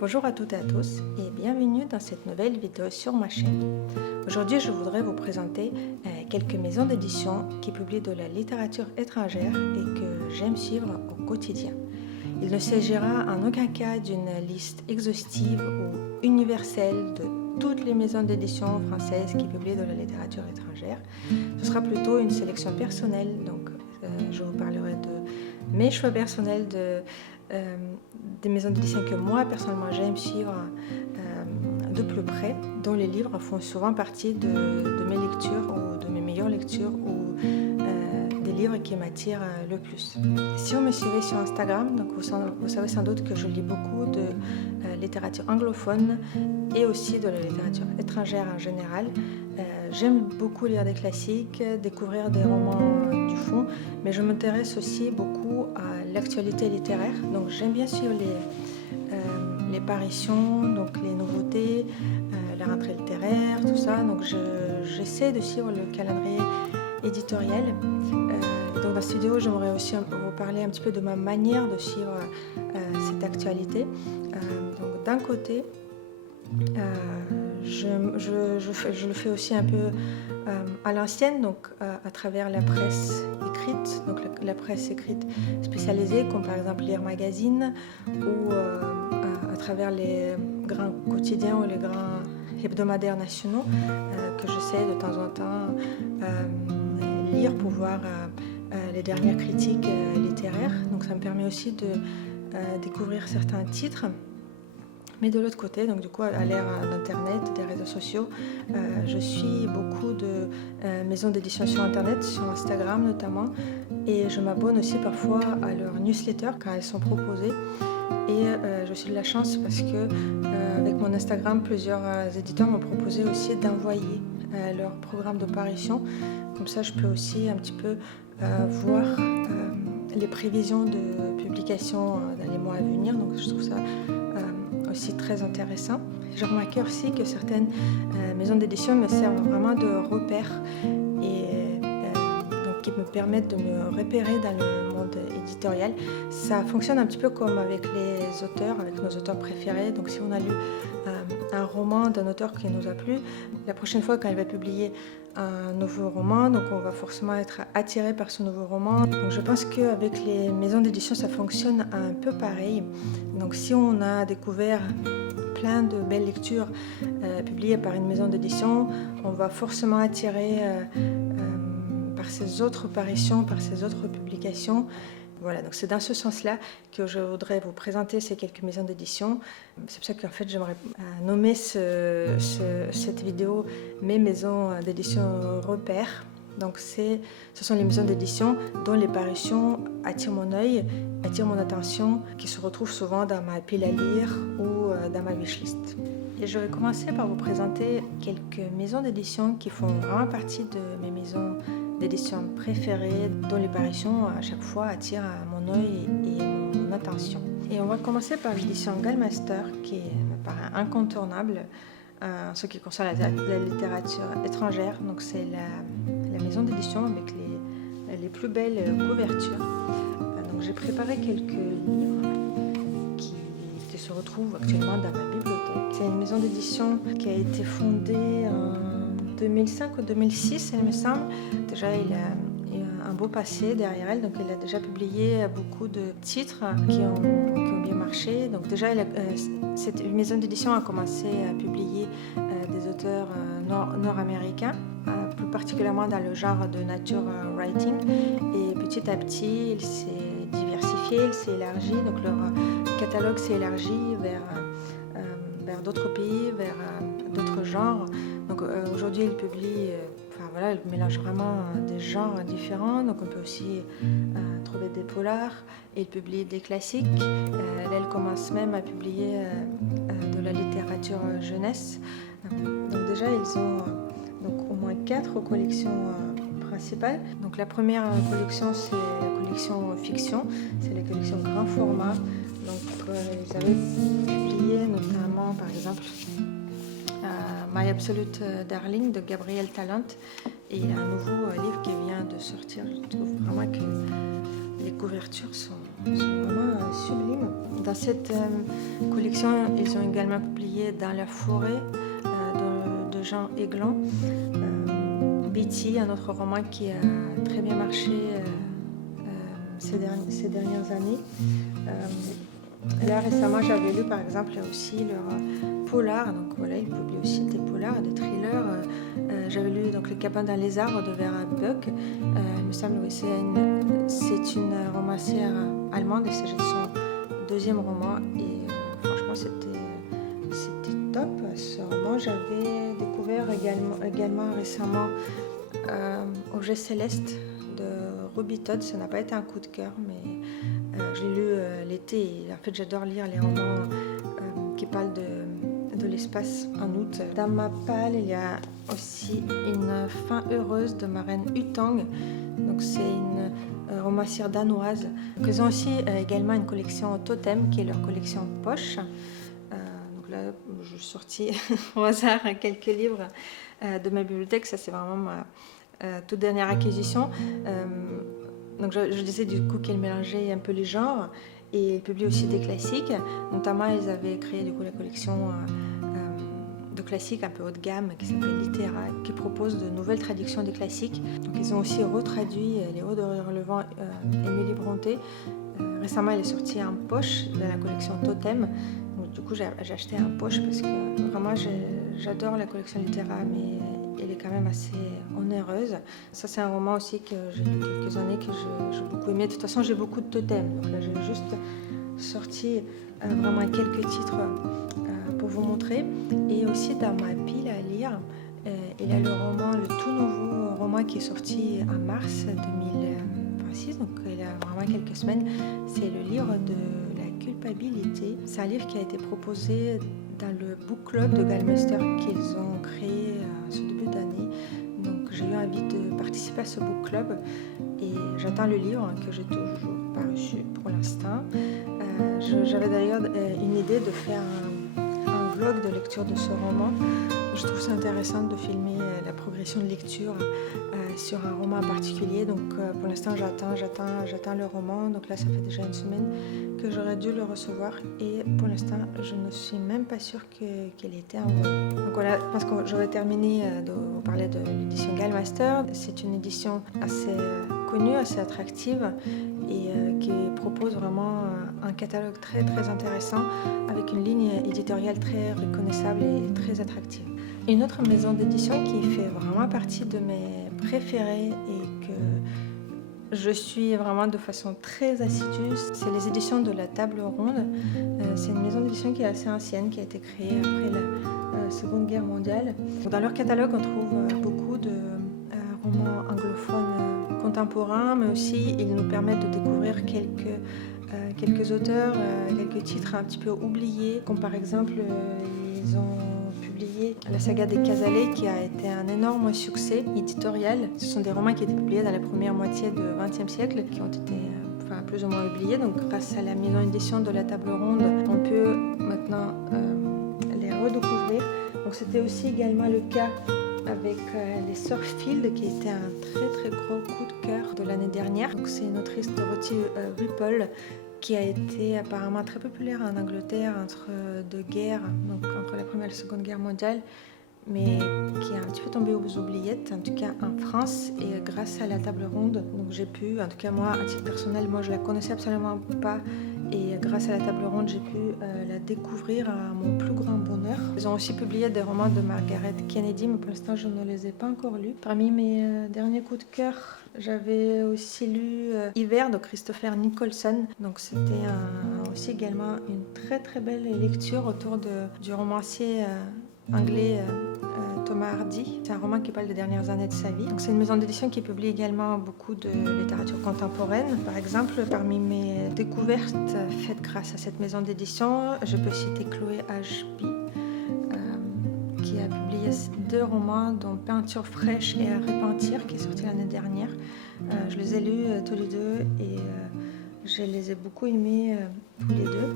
Bonjour à toutes et à tous et bienvenue dans cette nouvelle vidéo sur ma chaîne. Aujourd'hui, je voudrais vous présenter quelques maisons d'édition qui publient de la littérature étrangère et que j'aime suivre au quotidien. Il ne s'agira en aucun cas d'une liste exhaustive ou universelle de toutes les maisons d'édition françaises qui publient de la littérature étrangère. Ce sera plutôt une sélection personnelle, donc je vous parlerai de mes choix personnels des maisons d'édition que moi personnellement j'aime suivre de plus près, dont les livres font souvent partie de mes lectures ou de mes meilleures lectures ou des livres qui m'attirent le plus. Si vous me suivez sur Instagram, donc vous savez sans doute que je lis beaucoup de littérature anglophone et aussi de la littérature étrangère en général. J'aime beaucoup lire des classiques, découvrir des romans du fond, mais je m'intéresse aussi beaucoup à l'actualité littéraire. Donc j'aime bien suivre les parutions, donc les nouveautés, la rentrée littéraire, tout ça. Donc j'essaie de suivre le calendrier éditorial. Donc dans cette vidéo, j'aimerais aussi vous parler un petit peu de ma manière de suivre cette actualité. Donc d'un côté, je le fais aussi un peu à l'ancienne, donc à travers la presse écrite, donc la presse écrite spécialisée, comme par exemple Lire Magazine, ou à travers les grands quotidiens ou les grands hebdomadaires nationaux que j'essaie de temps en temps lire pour voir les dernières critiques littéraires. Donc ça me permet aussi de découvrir certains titres. Mais de l'autre côté, donc du coup, à l'ère d'Internet, des réseaux sociaux, je suis beaucoup de maisons d'édition sur Internet, sur Instagram notamment, et je m'abonne aussi parfois à leurs newsletters quand elles sont proposées. Et je suis de la chance parce que avec mon Instagram, plusieurs éditeurs m'ont proposé aussi d'envoyer leur programme de parution. Comme ça, je peux aussi un petit peu voir les prévisions de publication dans les mois à venir. Donc je trouve ça aussi très intéressant. J'ai remarqué aussi que certaines maisons d'édition me servent vraiment de repères et donc qui me permettent de me repérer dans le monde éditorial. Ça fonctionne un petit peu comme avec les auteurs, avec nos auteurs préférés. Donc si on a lu un roman d'un auteur qui nous a plu, la prochaine fois quand il va publier un nouveau roman, donc on va forcément être attiré par ce nouveau roman. Donc je pense qu'avec les maisons d'édition ça fonctionne un peu pareil. Donc si on a découvert plein de belles lectures publiées par une maison d'édition, on va forcément attirer par ces autres parutions, par ces autres publications. Voilà, donc c'est dans ce sens-là que je voudrais vous présenter ces quelques maisons d'édition. C'est pour ça qu'en fait j'aimerais nommer cette vidéo mes maisons d'édition repères. Donc ce sont les maisons d'édition dont les parutions attirent mon œil, attirent mon attention, qui se retrouvent souvent dans ma pile à lire ou dans ma wishlist. Et je vais commencer par vous présenter quelques maisons d'édition qui font vraiment partie de mes maisons d'édition préférées, dont les parutions à chaque fois attirent mon œil et mon attention. Et on va commencer par l'édition Gallmeister qui me paraît incontournable en ce qui concerne la littérature étrangère. Donc c'est la maison d'édition avec les plus belles couvertures. Donc j'ai préparé quelques livres qui se retrouvent actuellement dans ma bibliothèque. C'est une maison d'édition qui a été fondée en 2005 ou 2006, il me semble. Déjà, il a un beau passé derrière elle. Donc, elle a déjà publié beaucoup de titres qui ont bien marché. Donc, déjà, cette maison d'édition a commencé à publier des auteurs nord-américains, plus particulièrement dans le genre de nature writing. Et petit à petit, il s'est diversifié, il s'est élargi. Donc, leur catalogue s'est élargi vers d'autres pays, vers d'autres genres. Donc aujourd'hui, il publie, il mélange vraiment des genres différents. Donc on peut aussi trouver des polars. Il publie des classiques. Là, elle commence même à publier de la littérature jeunesse. Donc déjà, ils ont au moins 4 collections principales. Donc la première collection, c'est la collection fiction. C'est la collection grand format. Donc ils avaient publié notamment, par exemple, My Absolute Darling de Gabriel Talent et un nouveau livre qui vient de sortir. Je trouve vraiment que les couvertures sont vraiment sublimes. Dans cette collection, ils ont également publié Dans la forêt de Jean Aiglon, Betty, un autre roman qui a très bien marché ces dernières années. Là récemment j'avais lu par exemple aussi leur polar, donc voilà, ils publient aussi des polars, des thrillers. J'avais lu donc Les Cabins dans les arbres de Vera Buck. Il me semble, oui, c'est une romancière allemande et c'est son deuxième roman et franchement c'était top ce roman. J'avais découvert également récemment Objet céleste de Ruby Todd. Ça n'a pas été un coup de cœur, mais je l'ai lu l'été et en fait j'adore lire les romans qui parlent de l'espace en août. Dans ma palle, il y a aussi Une fin heureuse de Maren Utang. Donc c'est une romancière danoise. Ils ont aussi également une collection Totem qui est leur collection poche. Donc là, je suis sortie au hasard quelques livres de ma bibliothèque. Ça c'est vraiment ma toute dernière acquisition. Donc je disais du coup qu'elle mélangeait un peu les genres et elle publie aussi des classiques. Notamment, ils avaient créé du coup la collection de classiques un peu haut de gamme qui s'appelle Littéra, qui propose de nouvelles traductions des classiques. Donc ils ont aussi retraduit Les Hauts de Relevant Émilie Brontë. Récemment, elle est sortie en poche de la collection Totem. Donc, du coup, j'ai acheté un poche parce que vraiment j'adore la collection Littéra, mais elle est quand même assez onéreuse. Ça, c'est un roman aussi que j'ai lu quelques années, que j'ai beaucoup aimé. De toute façon, j'ai beaucoup de totems. Donc là, j'ai juste sorti vraiment quelques titres pour vous montrer. Et aussi dans ma pile à lire, il y a le tout nouveau roman qui est sorti en mars 2026, donc il y a vraiment quelques semaines. C'est le livre de la culpabilité. C'est un livre qui a été proposé dans le book club de Galmeister qu'ils ont créé ce début d'année. Donc j'ai eu envie de participer à ce book club et j'attends le livre que j'ai toujours pas reçu pour l'instant. J'avais d'ailleurs une idée de faire un vlog de lecture de ce roman. Je trouve ça intéressant de filmer la progression de lecture sur un roman en particulier. Donc pour l'instant j'attends le roman. Donc là ça fait déjà une semaine que j'aurais dû le recevoir et pour l'instant je ne suis même pas sûre qu'il ait été envoyé. Donc voilà, je pense que j'aurais terminé de vous parler de l'édition Galmeister. C'est une édition assez connue, assez attractive et qui propose vraiment un catalogue très très intéressant avec une ligne éditoriale très reconnaissable et très attractive. Une autre maison d'édition qui fait vraiment partie de mes préférées et que je suis vraiment de façon très assidue, c'est les éditions de la Table Ronde. C'est une maison d'édition qui est assez ancienne, qui a été créée après la Seconde Guerre mondiale. Dans leur catalogue, on trouve beaucoup de romans anglophones contemporains, mais aussi ils nous permettent de découvrir quelques auteurs, quelques titres un petit peu oubliés, comme par exemple ils ont publié la saga des Casalets qui a été un énorme succès éditorial. Ce sont des romans qui étaient publiés dans la première moitié du XXe siècle, qui ont été plus ou moins oubliés. Donc grâce à la maison d'édition de la Table Ronde, on peut maintenant les redécouvrir. Donc c'était aussi également le cas avec les Sœurs Field, qui était un très très gros coup de cœur de l'année dernière. Donc c'est une autrice, Dorothy Whipple, qui a été apparemment très populaire en Angleterre entre deux guerres, donc entre la Première et la Seconde Guerre mondiale, mais qui est un petit peu tombée aux oubliettes, en tout cas en France, et grâce à la Table Ronde, donc j'ai pu, en tout cas moi, à titre personnel, moi je la connaissais absolument pas, et grâce à la Table Ronde, j'ai pu la découvrir à mon plus grand bonheur. Ils ont aussi publié des romans de Margaret Kennedy, mais pour l'instant je ne les ai pas encore lus. Parmi mes derniers coups de cœur, j'avais aussi lu Hiver de Christopher Nicholson. Donc c'était aussi également une très très belle lecture autour du romancier anglais Thomas Hardy. C'est un roman qui parle des dernières années de sa vie. Donc c'est une maison d'édition qui publie également beaucoup de littérature contemporaine. Par exemple, parmi mes découvertes faites grâce à cette maison d'édition, je peux citer Chloé Ashby, qui a publié 2 romans, dont Peinture fraîche et À repentir, qui est sorti l'année dernière. Je les ai lus tous les deux et je les ai beaucoup aimés tous les deux.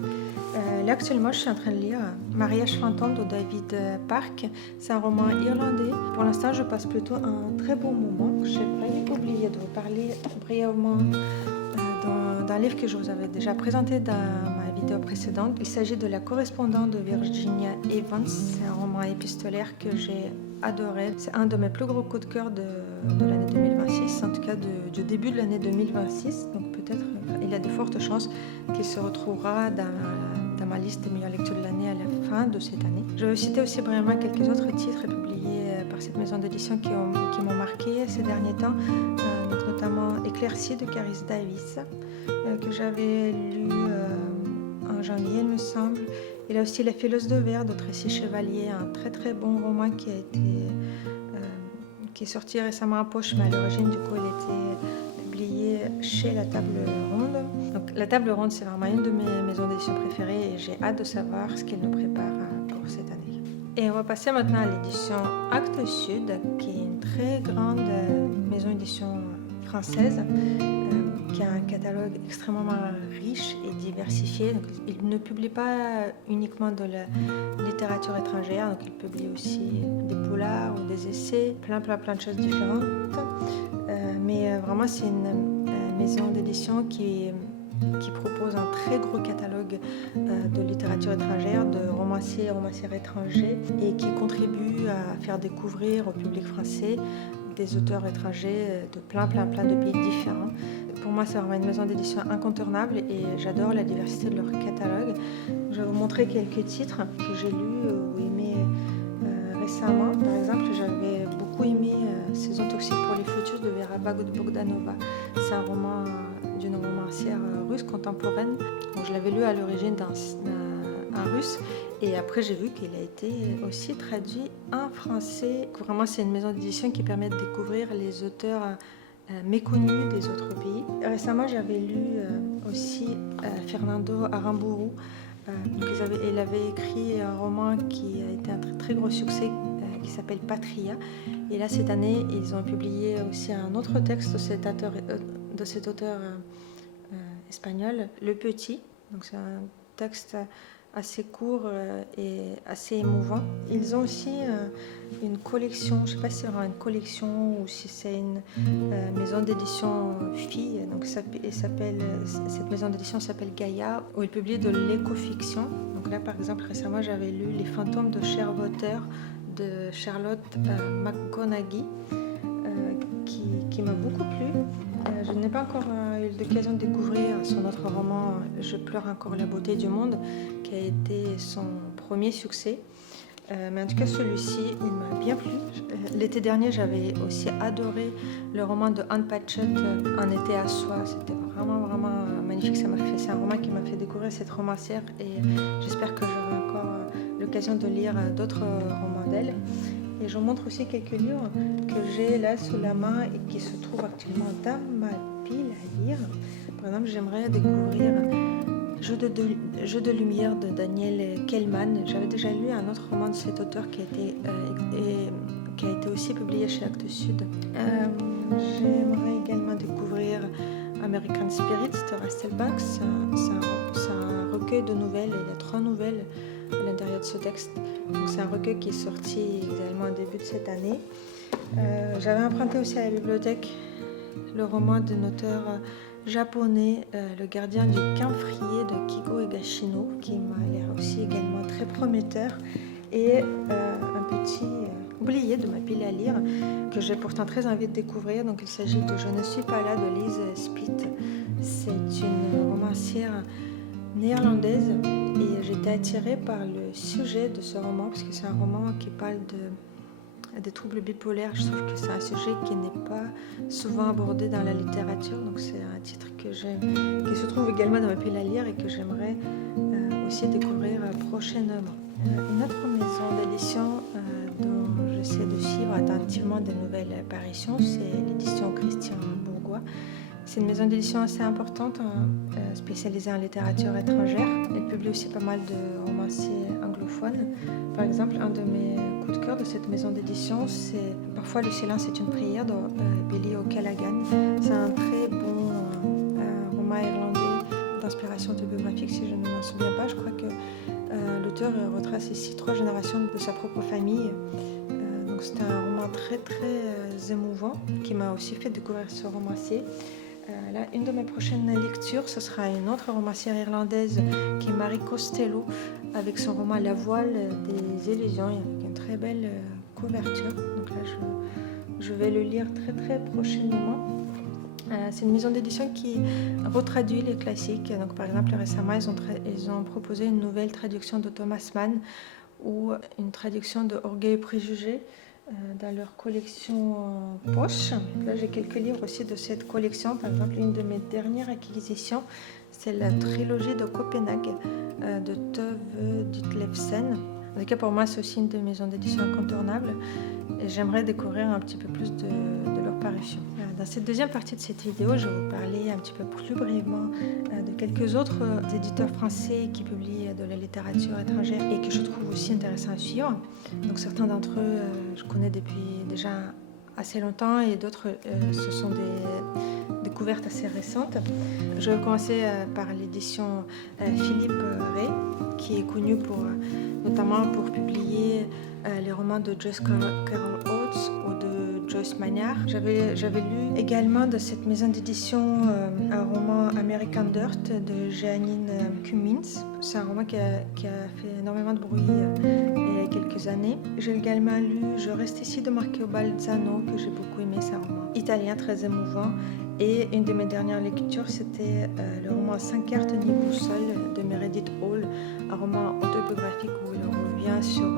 Là actuellement je suis en train de lire Mariage fantôme de David Park. C'est un roman irlandais. Pour l'instant je passe plutôt un très bon moment. J'ai failli oublier de vous parler brièvement d'un livre que je vous avais déjà présenté dans ma vidéo précédente. Il s'agit de La correspondante de Virginia Evans. C'est un roman épistolaire que j'ai adoré. C'est un de mes plus gros coups de cœur de l'année 2026, en tout cas du début de l'année 2026. Donc peut-être il y a de fortes chances qu'il se retrouvera dans ma liste des meilleures lectures de l'année à la fin de cette année. Je vais citer aussi brièvement quelques autres titres publiés par cette maison d'édition qui m'ont marqué ces derniers temps, donc notamment Éclaircie de Caris Davis, que j'avais lu en janvier, il me semble. Il y a aussi La fileuse de verre de Tracy Chevalier, un très très bon roman qui est sorti récemment en poche, mais à l'origine du coup il était publié chez La Table Ronde. Donc La Table Ronde, c'est vraiment une de mes maisons d'édition préférées et j'ai hâte de savoir ce qu'elle nous prépare pour cette année. Et on va passer maintenant à l'édition Actes Sud, qui est une très grande maison d'édition française, qui a un catalogue extrêmement riche et diversifié. Donc, il ne publie pas uniquement de la littérature étrangère, donc il publie aussi des polars ou des essais, plein de choses différentes. Mais vraiment, c'est une maison d'édition qui propose un très gros catalogue de littérature étrangère, de romanciers et romancières étrangers, et qui contribue à faire découvrir au public français des auteurs étrangers de plein de pays différents. Pour moi, c'est vraiment une maison d'édition incontournable et j'adore la diversité de leur catalogue. Je vais vous montrer quelques titres que j'ai lus ou aimés récemment. Par exemple, j'avais beaucoup aimé Saison toxique pour les fœtus de Vera Bogdanova. C'est un roman d'une romancière russe contemporaine. Donc, je l'avais lu à l'origine en russe et après j'ai vu qu'il a été aussi traduit en français. Vraiment, c'est une maison d'édition qui permet de découvrir les auteurs méconnus des autres pays. Récemment, j'avais lu aussi Fernando Aramburu. Il avait écrit un roman qui a été un très gros succès qui s'appelle Patria. Et là, cette année, ils ont publié aussi un autre texte de cet auteur espagnol, Le Petit. Donc, c'est un texte assez court et assez émouvant. Ils ont aussi une collection, je ne sais pas si c'est vraiment une collection ou si c'est une maison d'édition fille. Donc cette maison d'édition s'appelle Gaïa, où ils publient de l'éco-fiction. Donc là, par exemple, récemment, j'avais lu Les fantômes de Sherwood de Charlotte McConaghy, qui m'a beaucoup plu. Je n'ai pas encore eu l'occasion de découvrir son autre roman, Je pleure encore la beauté du monde, qui a été son premier succès. Mais en tout cas, celui-ci, il m'a bien plu. L'été dernier, j'avais aussi adoré le roman de Anne Patchett, Un été à soi. C'était vraiment magnifique. C'est un roman qui m'a fait découvrir cette romancière et j'espère que j'aurai encore l'occasion de lire d'autres romans d'elle. Et je vous montre aussi quelques livres que j'ai là sous la main et qui se trouvent actuellement dans ma pile à lire. Par exemple, j'aimerais découvrir Jeux de lumière de Daniel Kehlmann. J'avais déjà lu un autre roman de cet auteur qui a été aussi publié chez Actes Sud. J'aimerais également découvrir American Spirits de Russell Banks. C'est un recueil de nouvelles. Il y a 3 nouvelles à l'intérieur de ce texte. Donc, c'est un recueil qui est sorti également au début de cette année. J'avais emprunté aussi à la bibliothèque le roman d'un auteur japonais, Le gardien du camphrier de Kigo Higashino, qui m'a l'air aussi également très prometteur, et un petit oublié de ma pile à lire que j'ai pourtant très envie de découvrir. Donc il s'agit de Je ne suis pas là de Lise Spitt. C'est une romancière néerlandaise et j'étais attirée par le sujet de ce roman parce que c'est un roman qui parle des troubles bipolaires. Je trouve que c'est un sujet qui n'est pas souvent abordé dans la littérature, donc c'est un titre que j'aime, qui se trouve également dans ma pile à lire et que j'aimerais aussi découvrir prochainement. Une autre maison d'édition dont j'essaie de suivre attentivement des nouvelles apparitions, c'est l'édition Christian Bourgois. C'est une maison d'édition assez importante, spécialisée en littérature étrangère. Elle publie aussi pas mal de romanciers anglophones. Par exemple, un de mes coups de cœur de cette maison d'édition, c'est Parfois le silence est une prière de Billy O'Callaghan. C'est un très bon roman irlandais d'inspiration autobiographique, si je ne m'en souviens pas. Je crois que l'auteur retrace ici 3 générations de sa propre famille. Donc c'est un roman très émouvant qui m'a aussi fait découvrir ce romancier. Là, une de mes prochaines lectures, ce sera une autre romancière irlandaise qui est Marie Costello, avec son roman La voile des illusions, avec une très belle couverture. Donc là, je vais le lire très très prochainement. C'est une maison d'édition qui retraduit les classiques. Donc, par exemple, récemment, ils ont proposé une nouvelle traduction de Thomas Mann ou une traduction de Orgueil et préjugés dans leur collection poche. Là, j'ai quelques livres aussi de cette collection. Par exemple, une de mes dernières acquisitions, c'est la trilogie de Copenhague de Tove Ditlevsen. En tout cas, pour moi, c'est aussi une de mes maisons d'édition incontournables. Et j'aimerais découvrir un petit peu plus de leur parution. Dans cette deuxième partie de cette vidéo, je vais vous parler un petit peu plus brièvement de quelques autres éditeurs français qui publient de la littérature étrangère et que je trouve aussi intéressant à suivre. Donc certains d'entre eux, je connais depuis déjà assez longtemps et d'autres, ce sont des découvertes assez récentes. Je vais commencer par l'édition Philippe Ray, qui est connu notamment pour publier les romans de Joyce Carol Oates ou de Joyce Maynard. J'avais lu également de cette maison d'édition un roman American Dirt de Jeanine Cummins. C'est un roman qui a fait énormément de bruit il y a quelques années. J'ai également lu Je reste ici de Marco Balzano, que j'ai beaucoup aimé. C'est un roman italien très émouvant. Et une de mes dernières lectures, c'était le roman 5 cartes ni boussole de Meredith Hall, un roman autobiographique où il revient sur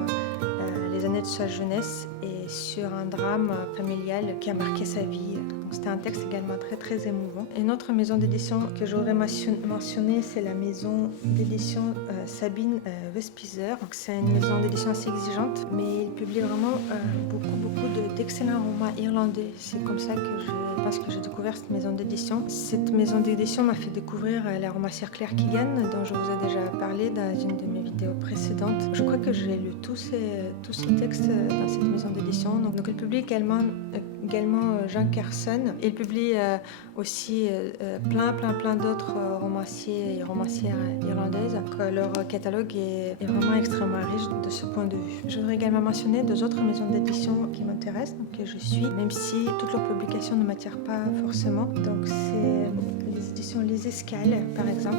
les années de sa jeunesse et sur un drame familial qui a marqué sa vie. Donc, c'était un texte également très très émouvant. Une autre maison d'édition que j'aurais mentionné, c'est la maison d'édition Sabine Vespizer. Donc, c'est une maison d'édition assez exigeante, mais il publie vraiment beaucoup d'excellents romans irlandais. C'est comme ça que je pense que j'ai découvert cette maison d'édition. Cette maison d'édition m'a fait découvrir la romancière Claire Keegan, dont je vous ai déjà parlé dans une de mes vidéos précédentes. Je crois que j'ai lu tous ces textes dans cette maison d'édition. Donc elle publie également Jean Carson. Il publie aussi plein d'autres romanciers et romancières irlandaises. Donc, leur catalogue est vraiment extrêmement riche de ce point de vue. Je voudrais également mentionner deux autres maisons d'édition qui m'intéressent, donc que je suis, même si toutes leurs publications ne m'attirent pas forcément. Donc c'est les éditions Les Escales, par exemple.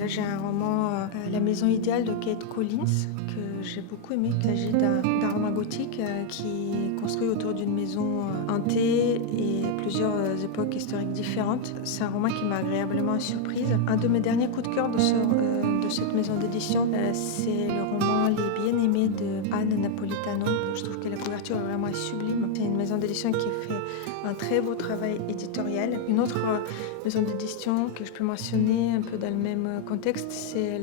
Là, j'ai un roman La maison idéale de Kate Collins que j'ai beaucoup aimé. Il s'agit d'un roman gothique qui est construit autour d'une maison hantée et plusieurs époques historiques différentes. C'est un roman qui m'a agréablement surprise. Un de mes derniers coups de cœur de cette maison d'édition, c'est le roman Les Bien-Aimés de Anne Napolitano. Je trouve que la couverture est vraiment sublime. C'est une maison d'édition qui fait un très beau travail éditorial. Une autre maison d'édition que je peux mentionner un peu dans le même contexte, c'est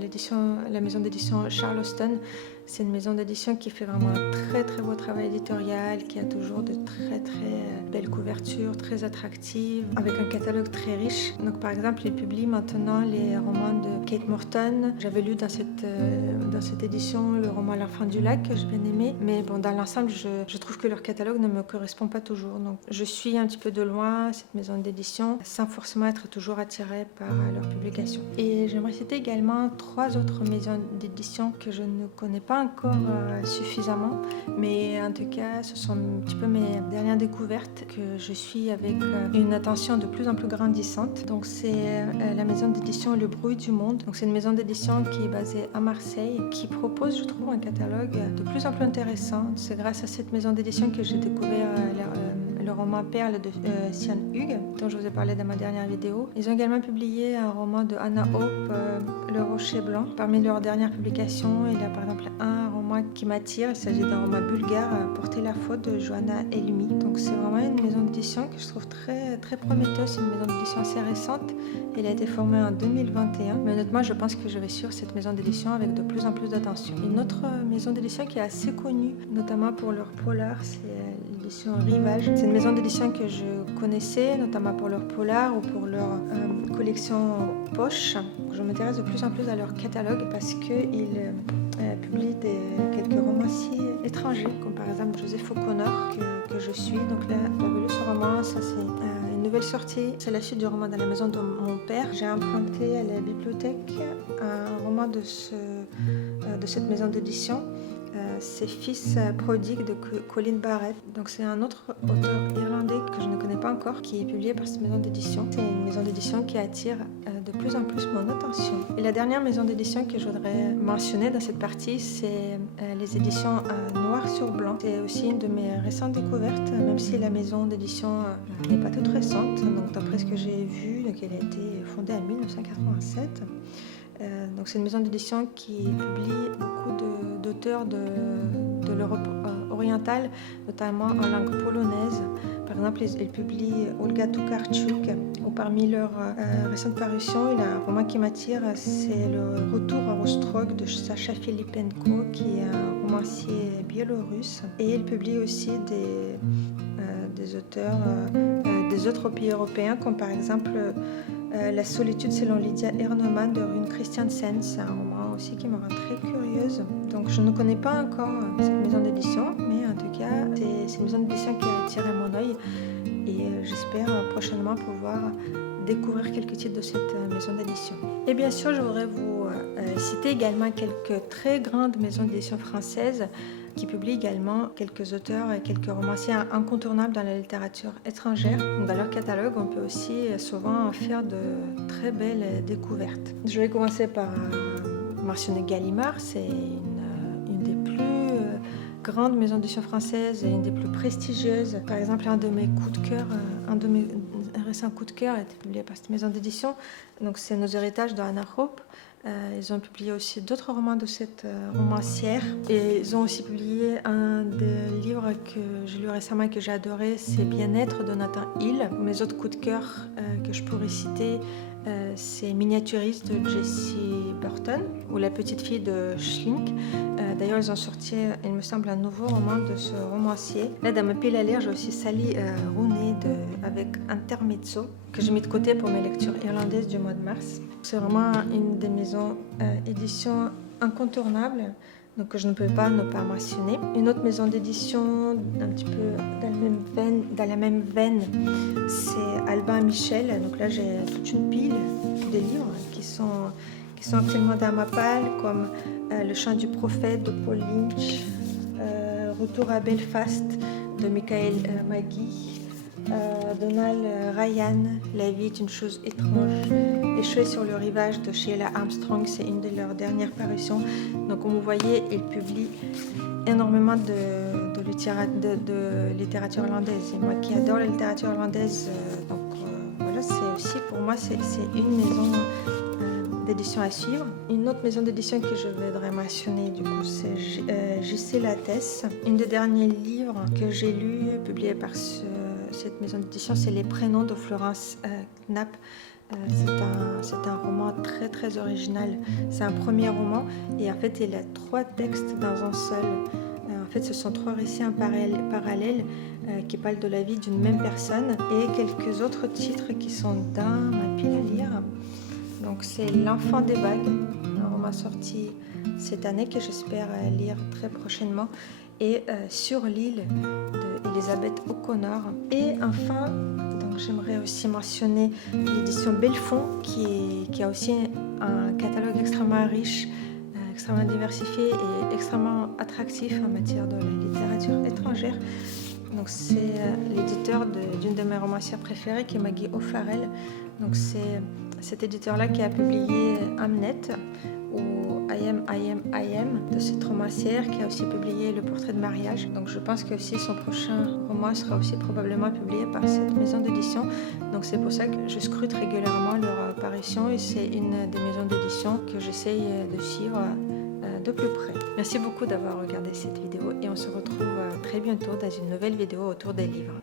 la maison d'édition Charleston. C'est une maison d'édition qui fait vraiment un très très beau travail éditorial, qui a toujours de très belles couvertures, très attractives, avec un catalogue très riche. Donc par exemple, ils publient maintenant les romans de Kate Morton. J'avais lu dans cette édition le roman L'Enfant du Lac que j'ai bien aimé, mais bon, dans l'ensemble, je trouve que leur catalogue ne me correspond pas toujours. Donc je suis un petit peu de loin cette maison d'édition, sans forcément être toujours attirée par leur publication. Et j'aimerais citer également 3 autres maisons d'édition que je ne connais pas encore suffisamment, mais en tout cas ce sont un petit peu mes dernières découvertes que je suis avec une attention de plus en plus grandissante. Donc c'est la maison d'édition Le Bruit du Monde. Donc c'est une maison d'édition qui est basée à Marseille, qui propose, je trouve, un catalogue de plus en plus intéressant. C'est grâce à cette maison d'édition que j'ai découvert le roman Perle de Sian Hugues, dont je vous ai parlé dans ma dernière vidéo. Ils ont également publié un roman de Anna Hope, Le Rocher Blanc. Parmi leurs dernières publications, il y a par exemple un roman qui m'attire. Il s'agit d'un roman bulgare, Porter la faute, de Johanna Elmi. Donc c'est vraiment une maison d'édition que je trouve très prometteuse. C'est une maison d'édition assez récente. Elle a été formée en 2021. Mais honnêtement, je pense que je vais suivre cette maison d'édition avec de plus en plus d'attention. Une autre maison d'édition qui est assez connue, notamment pour leur polar, c'est l'édition Rivage. C'est une maison d'édition que je connaissais, notamment pour leur polar ou pour leur collection poche. Je m'intéresse de plus en plus à leur catalogue parce qu'ils publient quelques romanciers étrangers, comme par exemple Joseph O'Connor, que je suis. Donc là, j'avais lu ce roman, ça c'est une nouvelle sortie. C'est la suite du roman Dans la maison de mon père. J'ai emprunté à la bibliothèque un roman de cette maison d'édition c'est Fils prodigue de Colin Barrett. Donc c'est un autre auteur irlandais que je ne connais pas encore qui est publié par cette maison d'édition. C'est une maison d'édition qui attire de plus en plus mon attention. Et la dernière maison d'édition que je voudrais mentionner dans cette partie, c'est les éditions Noir sur Blanc. C'est aussi une de mes récentes découvertes, même si la maison d'édition n'est pas toute récente. Donc d'après ce que j'ai vu, donc elle a été fondée en 1987. Donc c'est une maison d'édition qui publie beaucoup d'auteurs de l'Europe orientale, notamment en langue polonaise. Par exemple, ils publient Olga Tokarczuk, ou parmi leurs récentes parutions, il y a un roman qui m'attire, c'est Le Retour à Ostrog de Sacha Filipenko, qui est un romancier biélorusse. Et il publie aussi des auteurs des autres pays européens, comme par exemple La solitude selon Lydia Erneman de Rune Christiansen. C'est un roman aussi qui me rend très curieuse. Donc je ne connais pas encore cette maison d'édition, mais en tout cas c'est une maison d'édition qui a attiré mon œil et j'espère prochainement pouvoir découvrir quelques titres de cette maison d'édition. Et bien sûr, je voudrais vous citer également quelques très grandes maisons d'édition françaises qui publient également quelques auteurs et quelques romanciers incontournables dans la littérature étrangère. Dans leur catalogue, on peut aussi souvent faire de très belles découvertes. Je vais commencer par mentionner Gallimard. C'est une des plus grandes maisons d'édition françaises et une des plus prestigieuses. Par exemple, un de mes récents coups de cœur a été publié par cette maison d'édition. Donc, c'est Nos héritages de Hannah Hope. Ils ont publié aussi d'autres romans de cette romancière. Et ils ont aussi publié un des livres que j'ai lu récemment et que j'ai adoré, c'est Bien-être de Nathan Hill. Mes autres coups de cœur que je pourrais citer, c'est Miniaturiste de Jessie Burton ou La petite fille de Schlink. D'ailleurs, ils ont sorti, il me semble, un nouveau roman de ce romancier. Là, dans ma pile à lire, j'ai aussi Sally Rooney avec Intermezzo, que j'ai mis de côté pour mes lectures irlandaises du mois de mars. C'est vraiment une des maisons éditions incontournables, donc que je ne peux pas ne pas mentionner. Une autre maison d'édition un petit peu dans la même veine, c'est Albin Michel. Donc là, j'ai toute une pile de livres qui sont actuellement dans ma palle, comme Le chant du prophète de Paul Lynch, Retour à Belfast de Michael Magee, Donald Ryan, La vie est une chose étrange, Échoué sur le rivage de Sheila Armstrong, c'est une de leurs dernières parutions. Donc comme vous voyez, ils publient énormément de littérature irlandaise. Et moi qui adore la littérature irlandaise, voilà, c'est aussi pour moi c'est une maison d'édition à suivre. Une autre maison d'édition que je voudrais mentionner, du coup, c'est J.C. Lattès. Un des derniers livres que j'ai lu, publié par cette maison d'édition, c'est Les prénoms de Florence Knapp. C'est un roman très très original. C'est un premier roman et en fait il a 3 textes dans un seul. En fait ce sont 3 récits en parallèle qui parlent de la vie d'une même personne et quelques autres titres qui sont dans ma pile à lire. Donc c'est L'enfant des vagues, un roman sorti cette année que j'espère lire très prochainement, et Sur l'île d'Elisabeth O'Connor. Et enfin, donc j'aimerais aussi mentionner l'édition Belfond qui a aussi un catalogue extrêmement riche, extrêmement diversifié et extrêmement attractif en matière de la littérature étrangère. Donc c'est l'éditeur d'une de mes romancières préférées qui est Maggie O'Farrell. Donc c'est cet éditeur-là qui a publié Hamnet ou I Am de cette romancière, qui a aussi publié Le portrait de mariage. Donc je pense que aussi son prochain roman sera aussi probablement publié par cette maison d'édition. Donc c'est pour ça que je scrute régulièrement leur parution et c'est une des maisons d'édition que j'essaye de suivre de plus près. Merci beaucoup d'avoir regardé cette vidéo et on se retrouve très bientôt dans une nouvelle vidéo autour des livres.